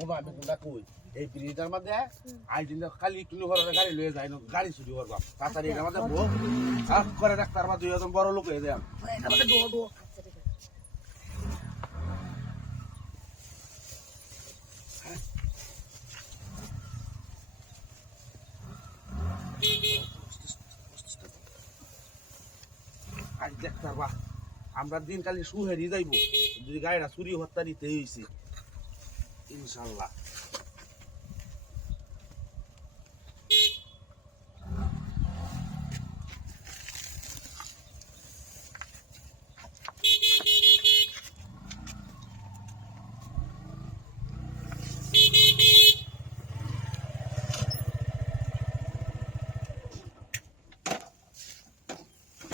ওনা আমি কোনটা কই এই ব্রিজটার মধ্যে আইদিন খালি কিলো ভরে গাড়ি লয়ে যায় না গাড়ি চুরি করবা তাড়াতাড়ি এর মধ্যে বউ আর করে ডাক্তার মা দুই একজন বড় লোক হয়ে যায় এটা মধ্যে দো দো আজ ডাক্তার বা আমরা দিন কালি সুহেরি যাইব যদি গাড়িটা চুরি হত্যা দিতে হইছে ইনশাআল্লাহ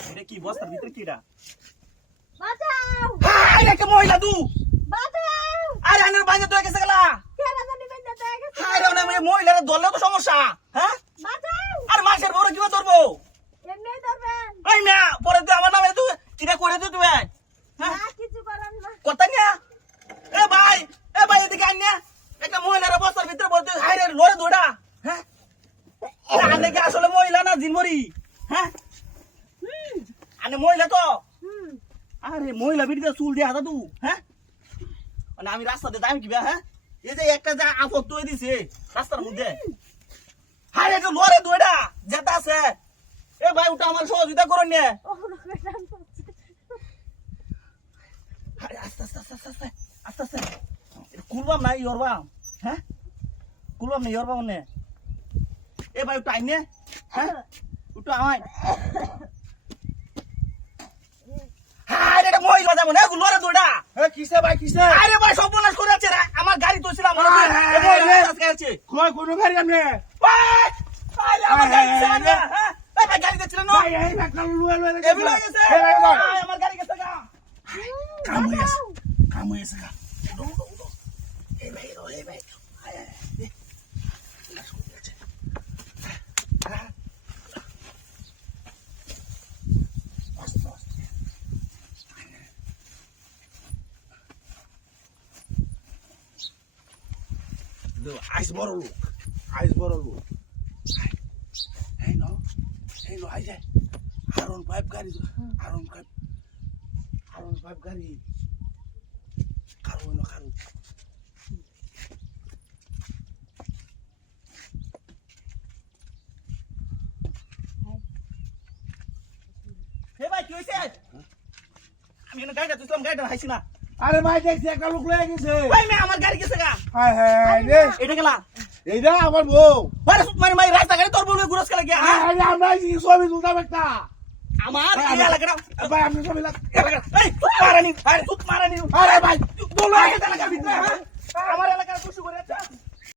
এটা কি বস্তার ভিতরে কিডা বাঁচাও আরে কে মহিলা তু বাঁচাও আরে আনার বাইরে তো গেছে গলা কেন জানি বেঁচে তো গেছে আরে ওনা মহিলারে ধরলে তো সমস্যা হ্যাঁ বাঁচাও আর মাছের বড় কি ধরবো এমনি ধরবেন এই না পরে তুই আমার নামে তুই কিটা করে দিই তুই হ্যাঁ না কিছু করেন না কথা নিয়া এ ভাই এদিকে আন নিয়া একটা মহিলার বস্তার ভিতরে বলতে হাইরে লড়ে দৌড়া হ্যাঁ আনে কি আসলে মহিলা না জিনমরি হ্যাঁ আনে মহিলা তো আরে মহিলা বিটিতে চুল দিয়ে হাতা তুই হ্যাঁ মানে আমি রাস্তাতে দাম কিবা হ্যাঁ এই যে একটা যা আপদ তৈ দিছে রাস্তার মধ্যে হাইরে একটু লড়ে দৌড়া যেটা আছে এ ভাই ওটা আমার সহযোগিতা করেন নে আরে আস্তে আস্তে কুলবাম না ইয়রবাম হ্যাঁ কুলবাম না ইয়রবাম নে এ ভাই ওটা আইনে হ্যাঁ ওটা আয় আরে এটা মহিলা যাবো না লড়ে দৌড়া এ কিসে ভাই কিসে আরে ভাই সর্বনাশ করে আছে রে আমার গাড়ি তো ছিল আমার আছে কই কোন গাড়ি আমনে ভাই আরে আমার গাড়ি ছিল না হ্যাঁ ভাই গাড়ি দিছিল না ভাই এই ভাই কাল লুয়ে লুয়ে এ বিলা গেছে আমার গাড়ি গেছে গা কাম হয়েছে গা এই ভাই আইস বড় লোক এই নো আই যায় আরন পাইপ গাড়ি আরন পাইপ গাড়ি কারো হে ভাই কি হইছে আমি এনে গাড়িটা তুইলাম গাড়িটা হাইছি না আরে ভাই দেখছি একটা লোক লয়ে গেছে ভাই মে আমার গাড়ি গেছে গা হায় হায় রে এটা গেলা এইটা আমার বউ আরে সুত মানে ভাই রাস্তা গাড়ি তোর বলে গুরস খেলা গিয়া আরে আমরা এই ছবি তুলতাম একটা আমার এই এলাকাটা ভাই আপনি ছবি লাগ এই সুত মারানি আরে আরে ভাই বলো এটা এলাকার ভিতরে হ্যাঁ